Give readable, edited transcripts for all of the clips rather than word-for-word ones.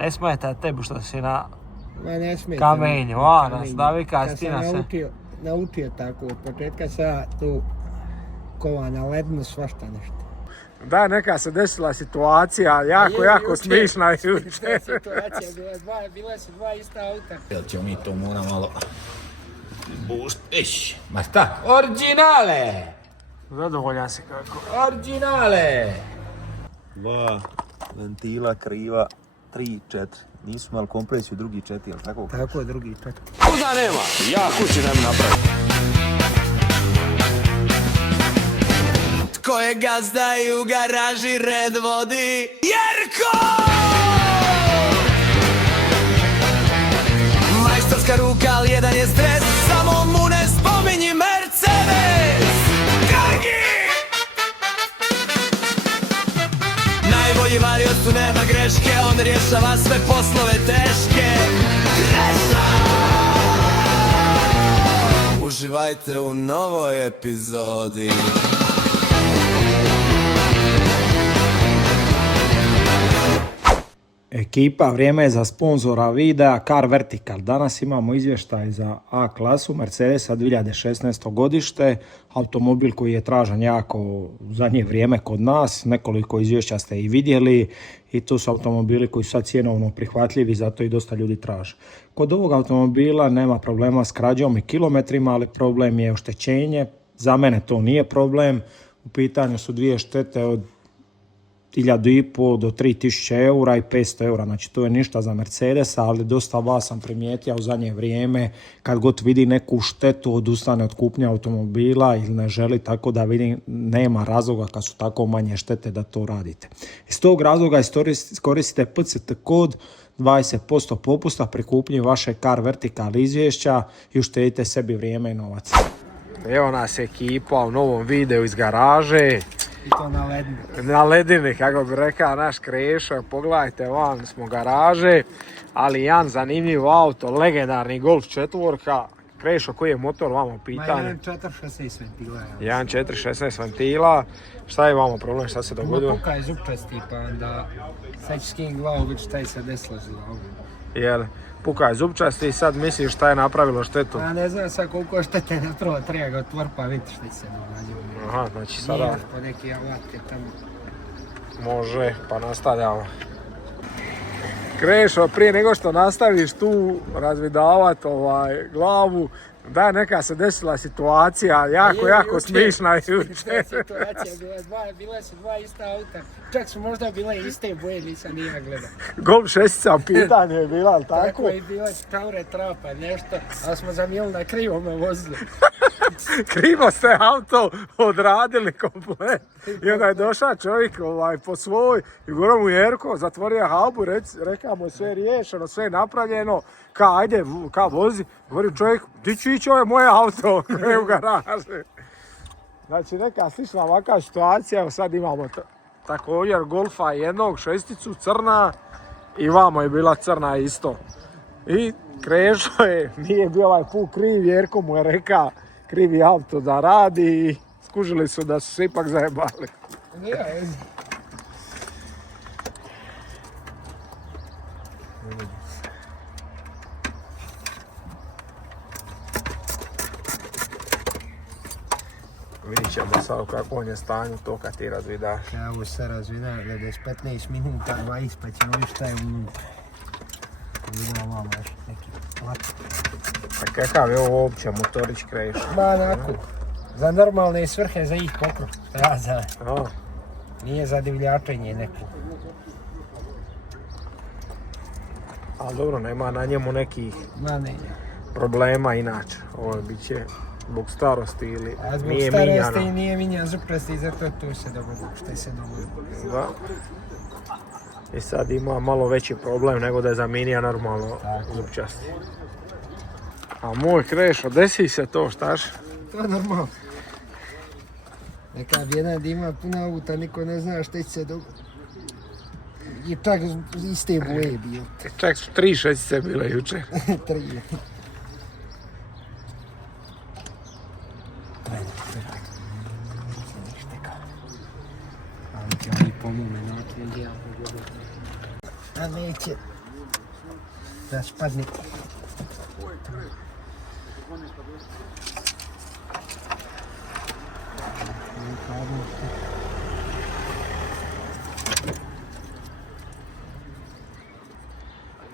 Ne smeta tebi što si na Ma ne smeta. kamenju, nas navika stina se. Naučio tako, od početka sam tu kova na lednu svašta nešto. Da, neka se desila situacija, jako smišna jučer. Situacija, bila su dva ista auta. Jel ćemo mi to mora malo boost, ma šta? Originale! Zadovoljan si kako. Originale! 2 ventila kriva, 3, 4. Nisu imali kompresiju, drugi 4, jel tako? Tako je, drugi 4. Kuda nema, ja kući nem napravim. Tko je gazda i u garaži red vodi? Jerko! Majstorska ruka, ali jedan je stres, samo mu ne spominji Mercedes. Gagi! Najbolji variocu nema greške, on rješava sve poslove teške. Uživajte u novoj epizodi. Ekipa, vrijeme je za sponzora videa Car Vertical. Danas imamo izvještaj za A klasu Mercedesa 2016. godište, automobil koji je tražan jako u zadnje vrijeme kod nas. Nekoliko izvješća ste i vidjeli i tu su automobili koji su sad cjenovno prihvatljivi, zato i dosta ljudi traže. Kod ovog automobila nema problema s krađom i kilometrima, ali problem je oštećenje. Za mene to nije problem. U pitanju su dvije štete od 1.500 do 3.000 eura i 500 eura, znači to je ništa za Mercedesa, ali dosta vas sam primijetio u zadnje vrijeme kad god vidi neku štetu odustane od kupnje automobila ili ne želi, tako da vidim nema razloga kad su tako manje štete da to radite. Iz tog razloga iskoristite PCT kod 20% popusta pri kupnji vaše Car Vertical izvješća i uštedite sebi vrijeme i novac. Evo nas ekipa u novom videu iz garaže. I to na lednu. Na ledini, kako bi rekao naš Krešo, pogledajte, van smo garaže, ali jedan zanimljiv auto, legendarni Golf 4. Krešo, koji je motor vamo pitanje? 1.4.16 ventila. 1.4.16 ventila. Šta je vamo problem, šta se dogodilo? Puka je zupčasti, pa onda sad ću skin glavu, već šta je se desilo za glavu. Jel, puka je zupčasti i sad misliš šta je napravilo štetu? A ne znam sad koliko štete je napravo, treba ga otvor pa vidjeti šta se događa. Aha, znači sada... Nije po neki alatke tamo. Može, pa nastavljamo. Krešo, prije nego što nastaviš tu razvidavati glavu, da, neka se desila situacija, jako smišna jučer. Situacija, bila su dva ista auta, čak su možda bile iste boje, nisam nije gledao. Golf 6 pitanje je bila, ali tako? Tako je bila Taure trapa, nešto, ali smo zamijeli na krivome vozilu. Krivo ste auto odradili komplet. I onda je došao čovjek po svoj i gore mu Jerko zatvorio haubu, rekao mu je sve riješeno, sve je napravljeno, ajde, vozi. Govori čovjek, di ću ići, ovo je moje auto, koje je u garaži. Znači neka slična ovakva situacija, sad imamo također Golfa jednog, 6 crna i vamo je bila crna isto. I Krešo je, nije bio ovaj put kriv, Jerko mu je rekao krivi auto da radi i skužili su da su se ipak zajebali. Vidit ćemo sad u kakvom je stanju to kad ti razvidaš. Ja ovo se razvida, gledaj, 15 minuta, 20 pa ćemo vidjeti šta je unutra. Vidimo malo još neki plat. A kakav je ovo uopće motorić Krešo? Ma onako, za normalne svrhe, za ih pokrov. Ja za... Nije za divljačenje neko. Ali dobro, nema na njemu nekih problema inače. Ovo bit će zbog starosti ili nije minjano. Zbog starosti nije minjan zupčasti, zato tu se dogodilo što je se dogodilo. Da. I sad ima malo veći problem nego da je zaminija normalno zupčasti. A moj Krešo, desi se to, štaš? To je normalno. Neka bi jedan da ima puno auta, niko ne zna što će se dogoditi. I čak iste boje bio. Čak su 3 šestice bile jučer. 3. A neće. da spadne.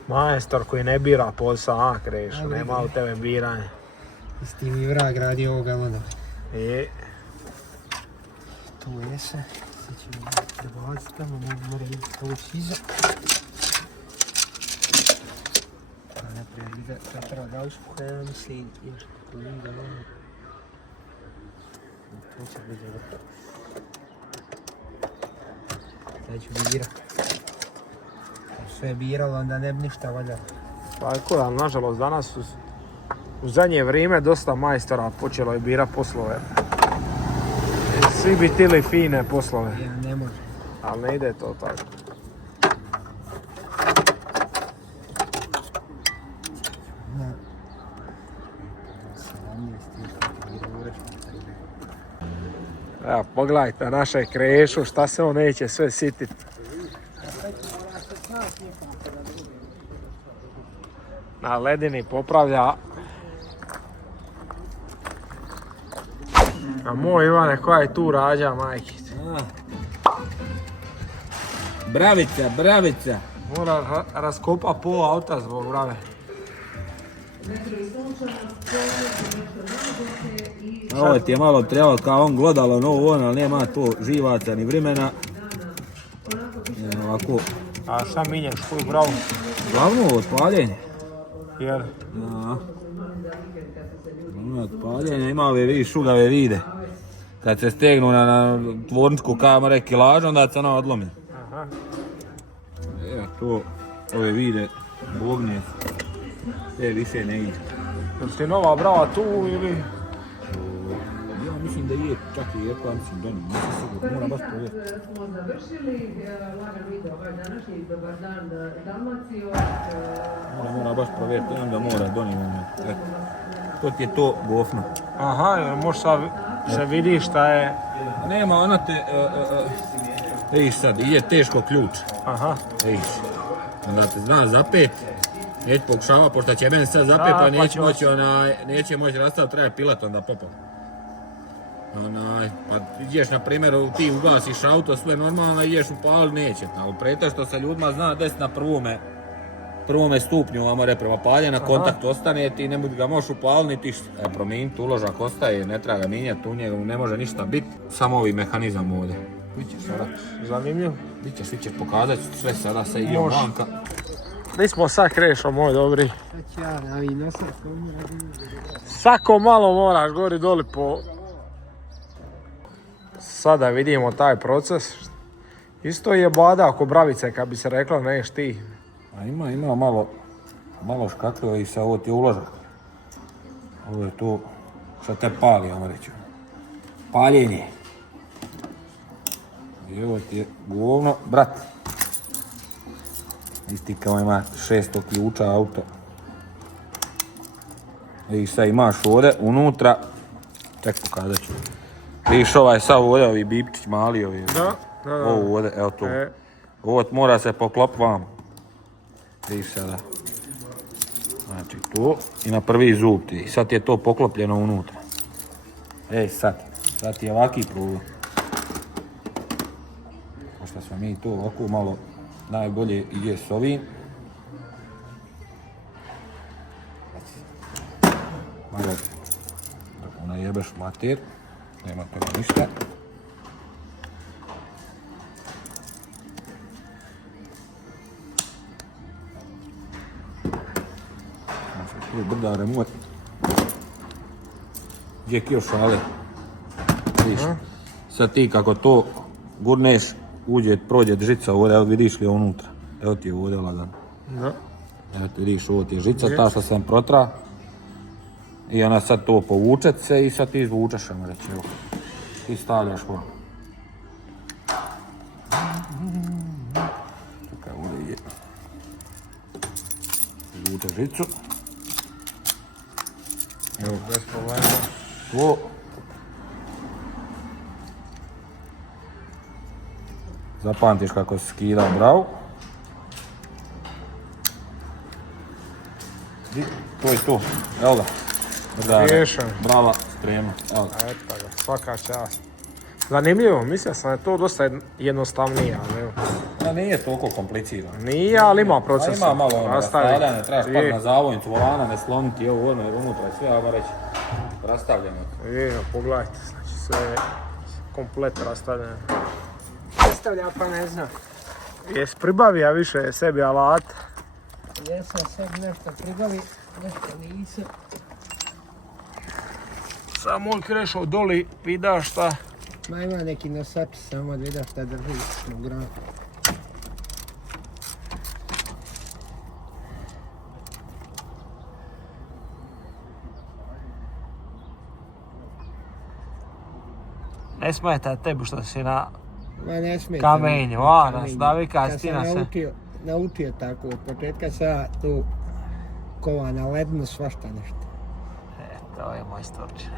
Majstor koji ne bira posao, a Krešo, nema u tebe biranja. Isti mi vrag radi ovoga onda. Tu je se. Sad ćemo prebaciti tamo, mora ići povući iza. Naprijed ide Petra Gauspuha, ja mislim, još tu ide ono. To će biti dobro. Sad ću birat. Sve biralo, onda ne bi ništa valjalo. Tako je, ali nažalost danas u zadnje vrijeme dosta majstora počelo je birat poslove. Svi bi htjeli fine poslove, Ja ne može. ali ne ide to tako. Na 17 Evo, pogledajte naše Krešu, šta se on neće sve sititi. Na ledini popravlja. A moj Ivane, koja je tu rađa, majke? Bravica, bravica. Mora raskopa pol auta zbog brave. Ovo ti je malo trebalo kao on glodalo novo on, ali nema to živaca ni vremena. Ovako, A šta minješ tu bravu? glavno otpaljenje. Jer Da. Glavno otpaljenje, ima ove vi šugave vide. Kad se stegnu na tvorničku kamere kilažu, onda se ona odlomi. aha. Evo to, ove vide, bogne. Više ne ide. Jel ti nova brava tu ili? Ja mislim da je čak i Erko, ja mislim da nisam sigurno, moram baš provjeriti. Smo završili lagan video ovaj današnji Dobar dan Dalmacijo. Moram baš provjeriti, onda mora donijeti moment. To ti je to gofno. Aha, jer možda se vidi šta je. Nema, ona te, vidiš sad, ide teško ključ, Aha. vidiš. Onda te zna zapet, neće pokušava, pošto će meni sad zapet, Da, pa pa neće će moći neće moći rastaviti, treba pilat onda popom. Pa ideš na primjer, ti ugasiš auto, sve normalno, ideš upali, neće. Ali preta što se ljudima zna desiti na prvome stupnju, vamo re, prema paljenja, kontakt ostane, ti ne ga možeš upaliti, niti promijeniti, uložak ostaje, ne treba ga mijenjati, u njegu ne može ništa biti. Samo ovi mehanizam ovdje. Vidiš sada, Zanimljivo. svi ćeš pokazati sve sada sa igrom Može. banka. Nismo sad Krešo, moj dobri. Sad ću ja na ovih nosac, komu radim. Svako malo moraš gori doli po... Sada vidimo taj proces. Isto je bada oko bravice, kad bi se reklo, neš ti. A ima malo škakljivo i sa ovo ti je uložak. Ovo je to što te pali, ajmo reći. Paljenje. I ovo ti je govno, brat. Isti kao ima 600 ključa auto. I sad imaš ovdje unutra, tek pokazat ću. Vidiš ovaj sad ovdje, ovi bipčić mali, ovi. Da. Ovo ovdje, evo to. Ovo mora se poklopiti vamo. Vidiš sada. Znači to i na prvi zub ti. I sad je to poklopljeno unutra. Sad ti je ovaki problem. Pošto smo mi to ovako malo najbolje ide s ovim. Malo dok najebeš mater. Nema toga ništa. Tu je brda remot. Gdje kio šale. Vidiš, sad ti kako to gurneš, prođe žica ovdje, evo vidiš li unutra. Evo ti je ovdje lagano. Da. Evo ti vidiš, ovo ti je žica, ta što sam protra. I ona sad to povuče se i sad ti izvučeš, ajmo reći, evo. Ti stavljaš ovo. Čekaj, ovdje ide. Izvučeš žicu. Evo, Bez problema. to. Zapamtiš kako si skidao bravu. To je to. Evo ga. Da, Riješen. brava, spremno. Evo ga. Eto ga, svaka čast. Zanimljivo, mislio sam da je to dosta jednostavnije, ali evo. Ma nije toliko komplicirano. Nije, ali ima Pa proces. ima malo ono rastavljanje, trebaš pati Je. na zavojnicu volana, ne sloniti ovo ono jer unutra je sve, ajmo reći, rastavljeno. Je, pogledajte, znači sve je komplet rastavljeno. Rastavlja pa ne znam. Jes pribavija više sebi alat? Jesam sebi nešto pribavi, nešto nisam. Sam moj Krešo doli, vida šta. Ma ima neki nosač samo da vidim šta drži u granu. Ne smeta tebi što si na Ma ne smije. kamenju, a nas navika stina se. Naučio tako, od početka sam tu kova na lednu svašta nešto. To je moj storčin.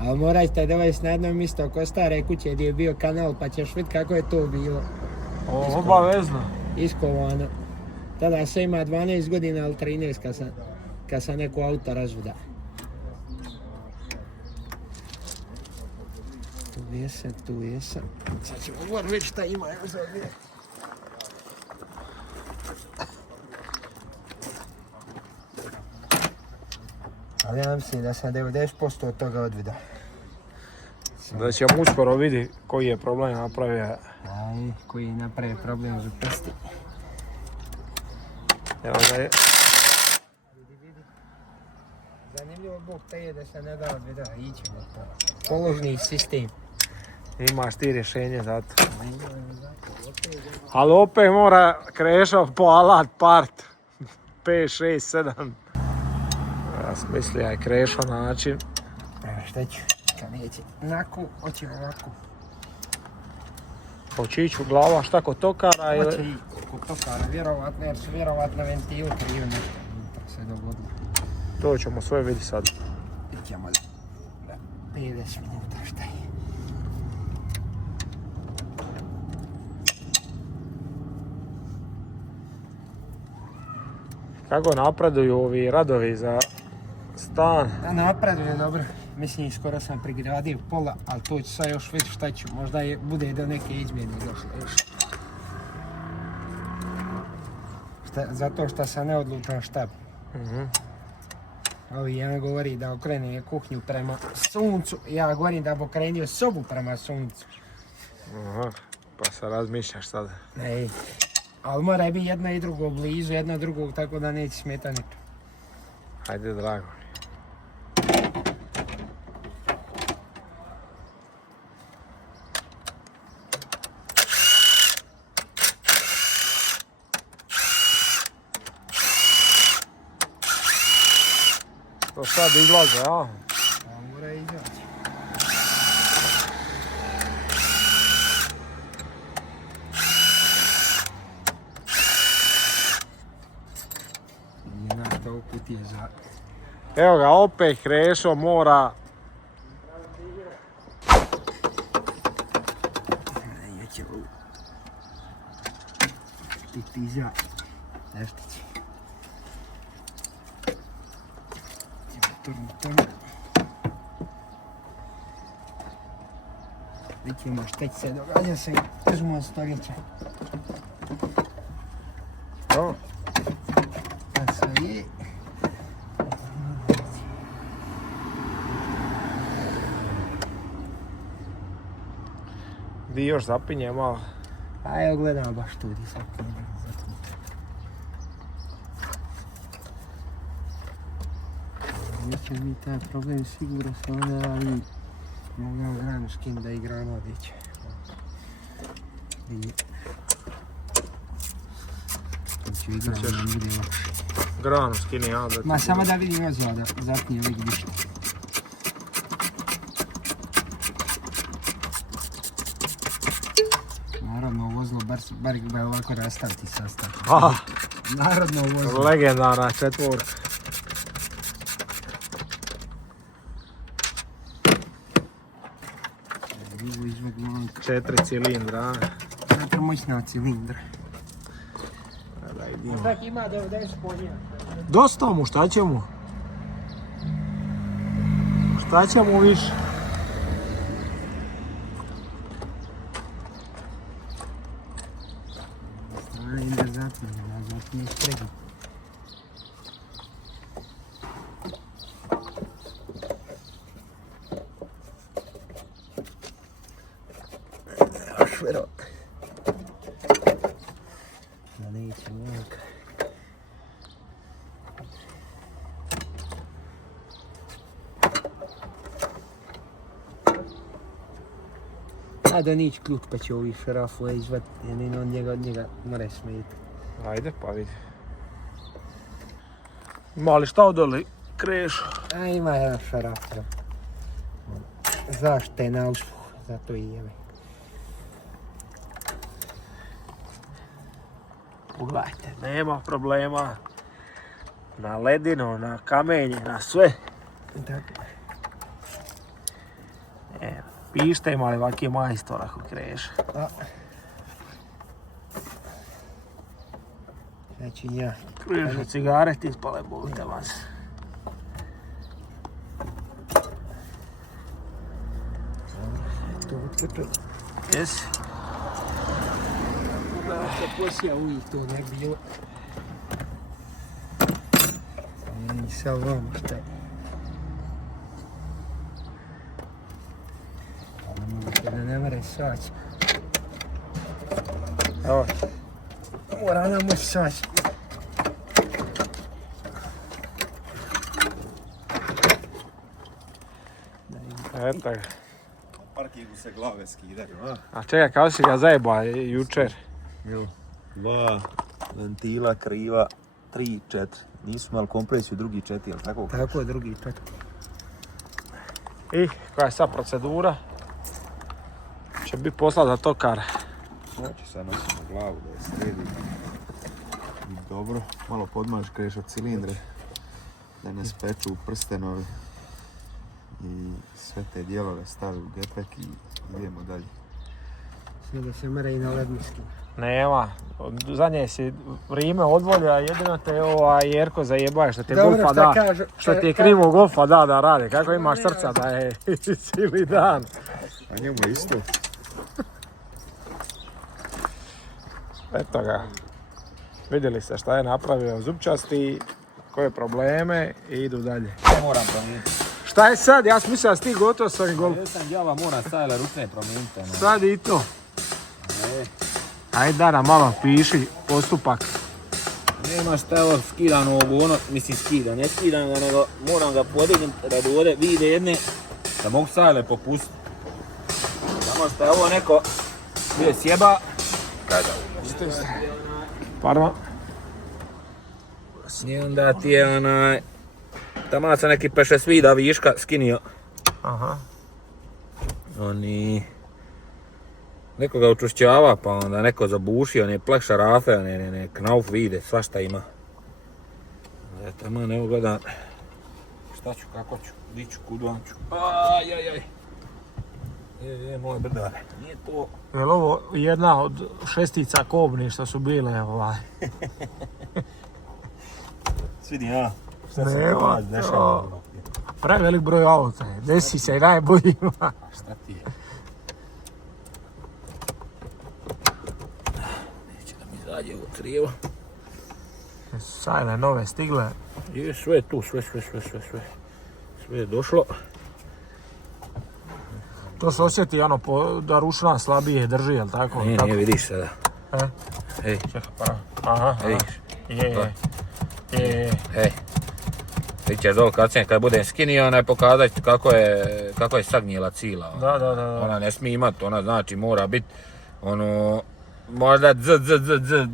Ali morate dovesti na jedno mjesto oko stare kuće gdje je bio kanal pa ćeš vidjeti kako je to bilo Obavezno. iskovano. Tada se ima 12 godina ili 13 kad sam neko auto razvuda. Tu jesam. Sad ćemo moram vidjeti šta ima. Evo za ovdje. Ali ja mislim da sam 90% od toga odvida. Da ćemo uskoro vidi koji je problem napravio. Aj, koji napravi problem za prsti. Evo da je. Zanimljivo Bog te je da se ne da odvida, ićemo to. Položni sistem. Imaš ti rješenje za to. Ali opet mora Krešo po alat part. 5, 6, 7. Ja smislio je Krešo način. Evo šta ću, kad neće naku, hoće ovako. Hoće ići u glava šta kod tokara ili... Hoće i kod tokara, vjerovatno, jer su vjerovatno ventili krivo nešto. Unutra se dogodilo. To ćemo sve vidjeti sad. Idemo da 50 minuta šta je. Kako napreduju ovi radovi za stan? A napreduje dobro. Mislim, skoro sam prigradio pola, ali to ću sad još vidjeti šta ću. Možda bude do neke izmjene došlo još. Zato što sam neodlučan štab. Ovi jedan govori da okrene kuhinju prema suncu, ja govorim da bi okrenio sobu prema suncu. Aha, pa se razmišljaš sad. Ej, ali mora biti jedno i drugo blizu, jedno drugog, tako da neće smetati. Hajde, drago. To sad izlaze, a? A mora izaći. Jedna to kutije za... Evo ga, opet Krešo mora... Neće ovo. Ti izaći. Nešto će. Turno. Vidimo šta će se događa sa izmom stoljeća. To? A sve je... Di još zapinje malo. A evo gledam baš tu gdje sam krenio. Neće mi taj problem sigurno se onda, ali mogu granu s kim da igram odjeće. Znači igram da bude lakše. Granu skini, ja da... Ma samo da vidim ozada, zapnije uvijek više. Narodno vozilo, bar ga ovako rastaviti sastav. Narodno vozilo. Legendarna četvorka. Izvod manjka. 4 cilindra. 4 moćna cilindra. Da idemo. Tak ima 90 konja. Dosta mu, šta će mu? Šta će mu više? Ajde, zatvorni spregu. Još vero. Da neće neka. A da nić ključ pa će ovi šarafu izvati, jer on njega mora smijeti. Ajde, pa vidi. Ima li šta odoli Krešo? A ima jedan šaraf. Zašto je na usluh, zato i jebe. Pogledajte, nema problema. Na ledino, na kamenje, na sve. Tako. Pište ima li ovakvi majstor ako Kreša. A. Znači ja. Kreša, cigareti ispale bolite vas. To otkrčaj. Jesi? Da se poslije uvijek to ne bilo. I sad vam šta je. Da ne mre saći. Evo. Mora nam moći saći. Eto ga. Parkingu se glave skidaju, a? A čekaj, kao si ga zajebao jučer? Dva ventila, kriva, 3, 4. Nisu imali kompresiju, drugi 4, jel tako? Tako je drugi put. I koja je sad procedura? Će biti posla za tokara. Znači sad nosimo glavu da je sredi. I dobro, malo podmaž Krešo cilindre. Da ne speču prstenovi. I sve te dijelove stavi u gepek i idemo dalje. Sve da se mre i na ledniski. Nema, zadnje si vrijeme odvolio, a jedino te Jerko zajebaje što ti Dobro, golfa šta da, kažu, što ti je krivo golfa da radi, kako imaš srca da je cijeli dan. A njemu je isto. Eto ga, vidjeli ste šta je napravio zupčasti, koje probleme i idu dalje. Moram promijeniti. Šta je sad? Ja sam mislio da si ti gotov s ovim golfom. Jesam djava, moram stajale ručne promijeniti. ono. Sad i to. Ajde da nam malo piši postupak. Nema šta, evo skidano ovo ono, mislim skidam, ne skidam ga nego moram ga podignuti radi ovdje vide jedne da mogu sajle popustiti. Samo što je ovo neko bio sjeba. Pardon. I onda ti je onaj, tamo sam neki peše svida viška skinio. Aha. Oni neko ga učušćava, pa onda neko zabušio, one pleh šarafe, one knauf vide, svašta ima. Taman, evo gledam, šta ću, kako ću, di ću, kud vam ću. Ajajaj. Je, moje brdare, nije to. Je li ovo jedna od šestica kobni što su bile Svidi, a? Šta se Nema to dešava? prevelik broj auta, desi se i najboljima. Šta ti je? Neće da mi zađe ovo crijevo. Sajle nove stigle. Je sve tu, sve. Sve je došlo. To se osjeti ono da ručna slabije drži, jel tako? Nije, vidiš sada. Ej, Čekaj, aha. vidiš. Je. Ej. Ti ćeš dol kasnije kad budem skinio, onaj pokazati kako je sagnijela cila. Da. Ona ne smije imati, ona znači mora biti ono, možda z,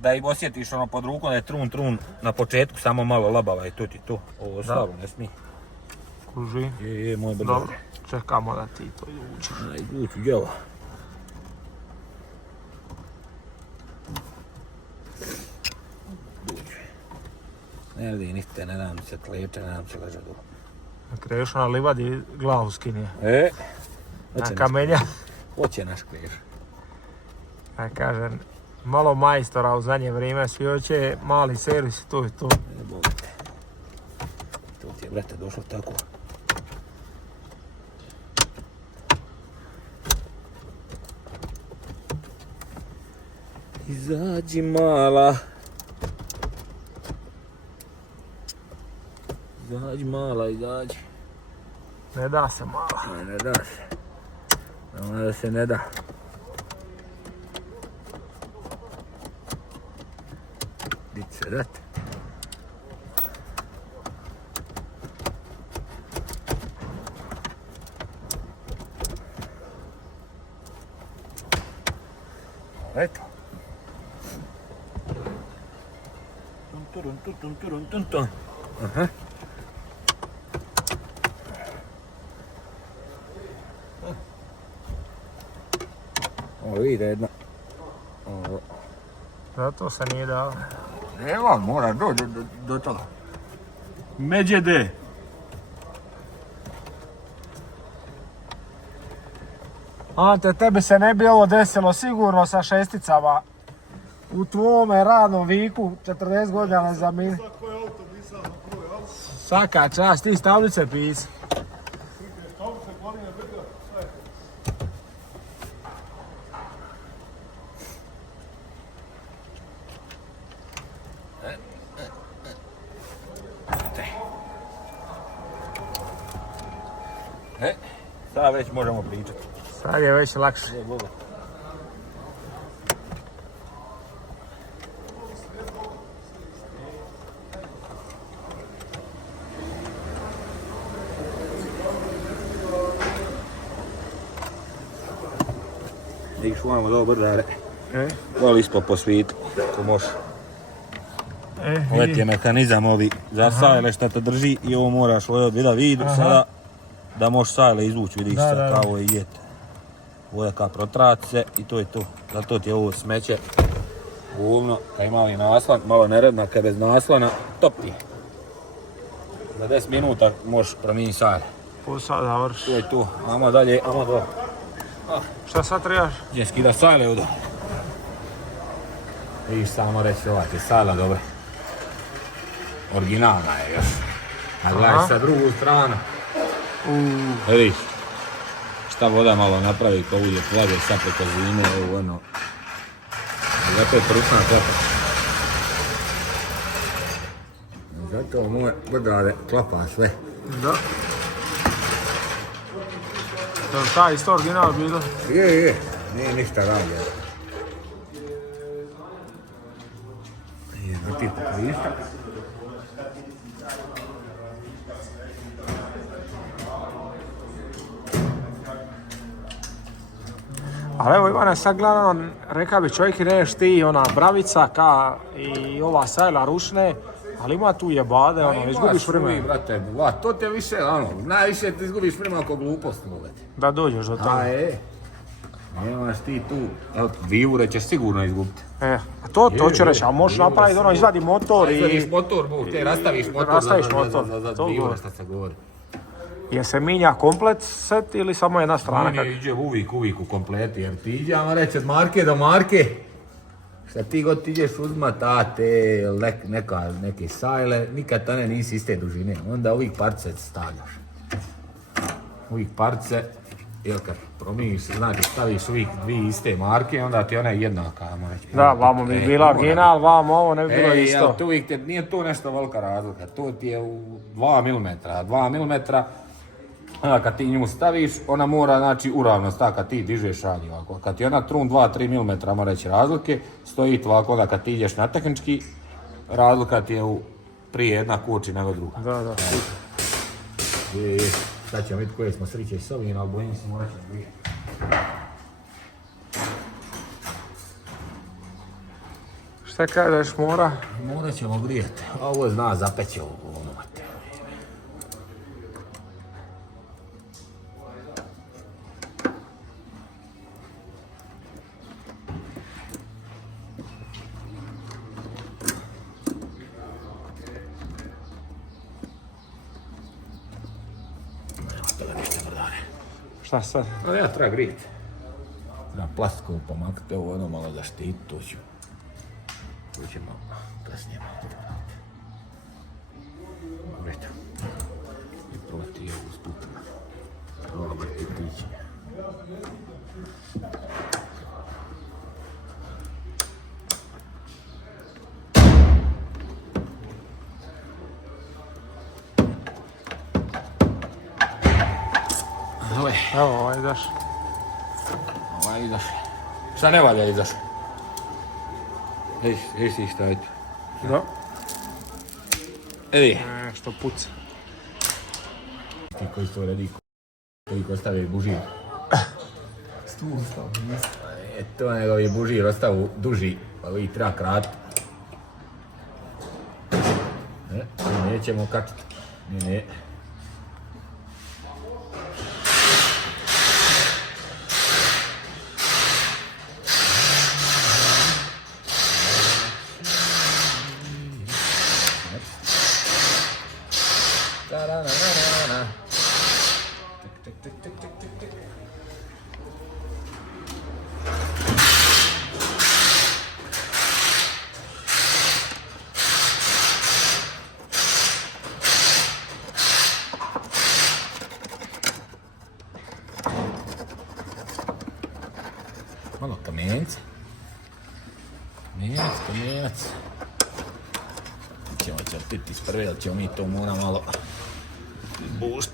da im osjetiš ono pod rukom da je trun na početku, samo malo labava i to ti to. Ovo ostalo ne smije. Kuži. Je, moj brdo. Dobro, čekamo da ti to uđeš. Aj, uću, djava. Ne vidi niste, ne dam se kleče, ne dam se leža dole. Krešo na livadi glavu skinije. Hoće Na kamenja. Hoće naš kleš. Ja kažem, Malo majstora u zadnje vrijeme, svi hoće mali servis, to je to. Ne boga te. To ti je, brate, došlo tako. Izađi mala. Izađi mala, izađi. Ne da se mala. Ne da se. Ono da se ne da. Bit se dati. Eto. Tum. Aha. Ovo ide jedna. Ovo. Zato se nije dao. Evo, mora doći do toga. Međede. Ante, tebi se ne bi ovo desilo sigurno sa šesticama. U tvome radnom viku, 40 godina za mine. Svaka čast, ti tablice pisa. Sada već možemo pričati. Sad je već lakše. Vidiš, moramo dobro dare. Voli ispod po svijetu, ako može. Ovo ti je mehanizam ovi za sajle što te drži i ovo moraš od vida vidu sada da možeš sajle izvući, vidiš sad kao je jet. Ovo je kao protrati se i to je to. Zato ti je ovo smeće govno, kad ima mali naslan, malo neredna, kad bez naslana, top ti je. Za 10 minuta možeš promijeniti sajle. Posao završi. To je to, ajmo dalje, ajmo do. Šta sad trebaš? Gdje skida sajle ovdje. Vidiš samo reći, ova ti je sajla dobra. Originalna je još. A gledaj sa drugu stranu. Vidiš. Šta voda malo napravi ko uđe plade sad preko zime, evo ono. Zato je prusna klapa. Zato moje brdare klapa sve. Da. Jel taj isto original bilo? Je, nije ništa radio. Jedno ti pokrišta. Ali evo Ivane, sad gledano, reka bi čovjek reš ti ona bravica ka i ova sajla rušne, ali ima tu jebade, ono, izgubiš vremena. Brate, to te više, ono, najviše ti izgubiš vremena oko gluposti, gledaj. Da dođeš do toga. Nemaš ti tu, vijure ćeš sigurno izgubiti. A to ću reći, a možeš napraviti ono, izvadi motor i... Izvadiš motor, te rastaviš motor za vijure što se govori. Je se minja komplet set ili samo jedna strana? On iđe uvijek u kompleti, jer ti iđe, ajmo reći, od marke do marke. Šta ti god ti ideš uzmat, te neke sajle, nikad tane nisi iste dužine. Onda uvijek parce stavljaš. Uvijek parce, jel kad promijeniš se, znači staviš uvijek dvije iste marke, onda ti ona je jednaka, ajmo reći. Da, vamo bi bila original, vamo ovo ne bi bilo isto. Jel, to uvijek nije to nešto velika razlika, to ti je u 2 mm, onda kad ti nju staviš, ona mora, znači, uravno sta, kad ti dižeš radi ovako. Kad ti ona trun 2-3 mm, ajmo reći razlike, stoji ovako, onda kad ti ideš na tehnički, razlika ti je prije jedna koči nego druga. Da. Sad ćemo vidjeti koje smo sriće s ovim, ali bojim se morat ćemo vidjeti. Šta kažeš, mora? Morat ćemo grijeti, a ovo zna zapeće ovo ono mate. Šta sad? Ali ja treba grijeti. Treba plastikovu pomaknuti, evo ono malo zaštiti, to ću. ćemo kasnije malo prodati. Eto. I probati je usput. Probati tići. Evo, ovaj daš. Ovaj izaš. Šta ne valja izaš? Viš ti šta je to? Da. Edi. Što puca. Ti koji su to redi koji ostave bužir. Stul stavio. To nego je bužir ostavu duži, pa vi treba kratiti. Nećemo kačiti. Ne. Malo kamenca. Kamenac. Ćemo crtiti iz prve, ali ćemo mi to mora malo boost.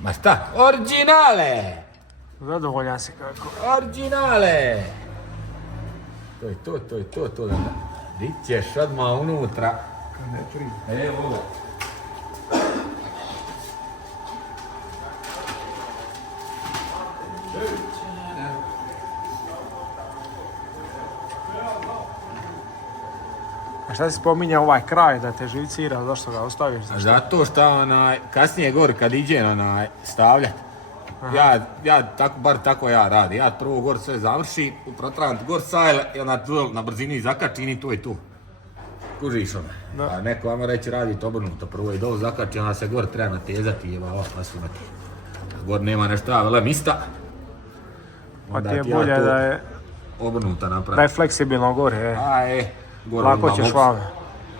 Ma šta? Originale! Zadovoljan si kako. Originale! To je to. Di ćeš odmah unutra. Evo ga. A šta si spominja ovaj kraj da te živcira, zašto ga ostaviš? Zato što kasnije gor kad iđem stavljat, ja tako, bar tako ja radim. Ja prvo gor sve završim, protram gor sajle i onda na brzini zakačim i to je tu. Kužiš ono. A neko vama reći raditi obrnuto, prvo je dol zakači, onda se gor treba natezati i ovako pasivati. Gor nema nešto vele mista. Pa ti je bolje da je obrnuta napraviti. Da je fleksibilno gore, Gor lako ćeš vama.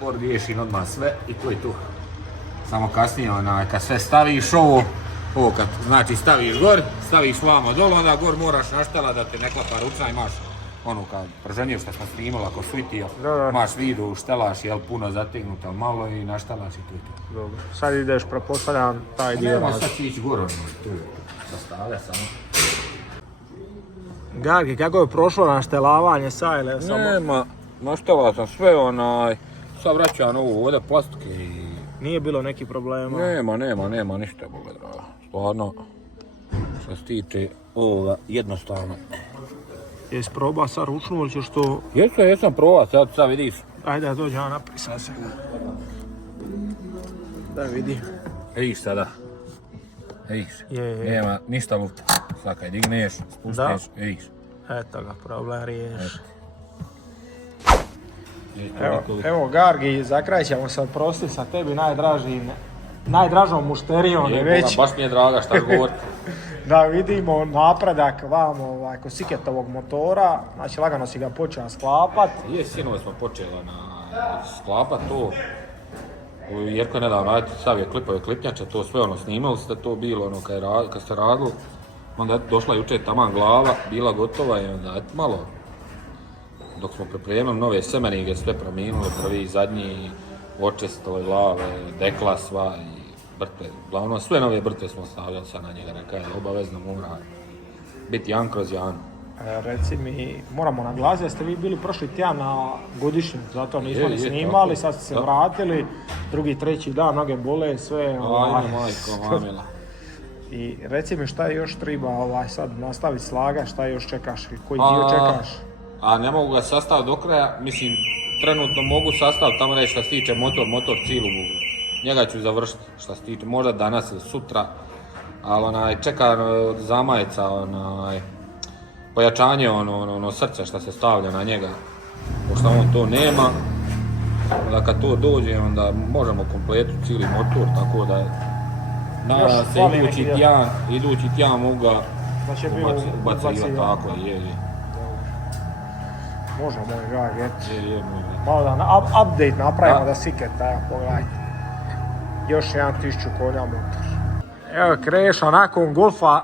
Gor riješim odmah sve i to je tu. Samo kasnije kad sve staviš ovo kad znači staviš gor, staviš vamo dole, onda gor moraš naštelati da te ne klapa ručna, imaš ono kad prženje što smo snimali, ako svitio, imaš vidu, štelaš, jel puno zategnut, ali malo i naštelaš i to je to. Dobro, sad ideš, pretpostavljam taj dio. Nema sad će ići gor, tu sastavlja samo. Gargi, kako je prošlo naštelavanje sajle? Nema, naštela sam sve sad vraćam ovo ovdje plastike i... Nije bilo nekih problema? Nema ništa, Boga draga. Stvarno, što se tiče ovoga, jednostavno. Jesi probao sad ručno ili ćeš to... Jesam probao, sad vidiš. Ajde, dođi ja naprijed sad se. Da vidim. Vidiš sada. Vidiš. Nema ništa lufta. Sad kad digneš, spustiš, vidiš. Eto ga, problem riješ. Evo Gargi, za kraj ćemo se oprostiti sa tebi najdražom mušterijom već. Baš mi je draga šta govori. Da vidimo napredak vamo kod Siketovog motora, znači lagano si ga počeo sklapat. Sinove smo počeli sklapat to. Jerko je nedavno stavio klipove klipnjača, to sve snimali ste to bilo kad ste radili. Onda došla jučer taman glava, bila gotova i onda malo. Dok smo pripremili nove semenige, sve promijenili, prvi i zadnji, očistili glave, dekla sva i brtve. Glavno, sve nove brtve smo stavljali sad na njega, neka je obavezno mora biti jan kroz jan. Reci mi, moramo naglasiti da ste vi bili prošli tjedan na godišnju, zato nismo ni snimali, sad ste se vratili, drugi, treći dan, noge bole, sve. Ajde, majko, mamila. I reci mi šta još treba sad nastaviti slaga, šta još čekaš, koji dio čekaš? A ne mogu ga sastaviti do kraja, mislim, trenutno mogu sastaviti tamo reći šta se tiče motor cijelu njega ću završiti, šta se tiče, možda danas ili sutra, ali čekam od zamajeca, pojačanje srca šta se stavlja na njega, pošto on to nema, onda kad to dođe onda možemo kompletu cijeli motor, tako da nadam se idući tjedan mogu ga ubacivati, tako je. Možemo i ga, Malo da update napravimo da siketa, evo pogledajte. Još jedan 1000 konja motor. Evo Kreša, nakon Golfa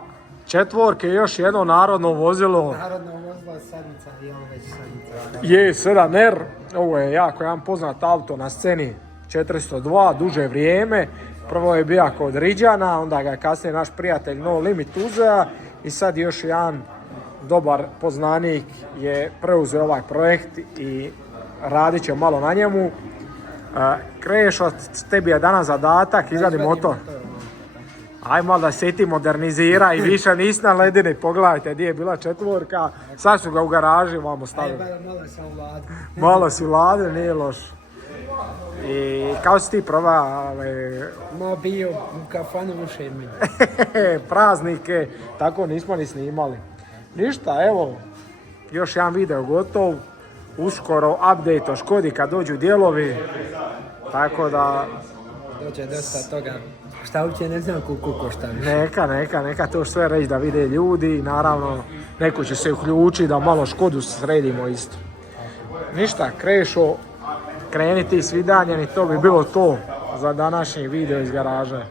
4 još jedno narodno vozilo. Narodno vozilo sadnica i ovo već sadnica. Je7R, ovo je jako jedan poznat auto na sceni 402, duže vrijeme. Prvo je bio kod Riđana, onda ga je kasnije naš prijatelj No Limit uzeo i sad još jedan dobar poznanik je preuzeo ovaj projekt i radit će malo na njemu. Krešo, tebi je danas zadatak, izvadi motor. Aj malo da se ti modernizira i više nisi na ledini, pogledajte gdje je bila 4, sad su ga u garaži vamo stavili. Malo sam u ladu. Malo si u ladu, nije loš. I kako si ti probao Ma bio u kafanu u Šerminu. praznike, tako nismo ni snimali. Ništa, evo, još jedan video gotov. Uskoro update o Škodi kad dođu dijelovi. Tako da... Dođe dosta toga. Šta uopće ne znam koliko košta više. Neka to sve reći da vide ljudi i naravno neko će se uključiti da malo Škodu sredimo isto. Ništa, Krešo, kreni ti s vidanjem i to bi bilo to za današnji video iz garaže.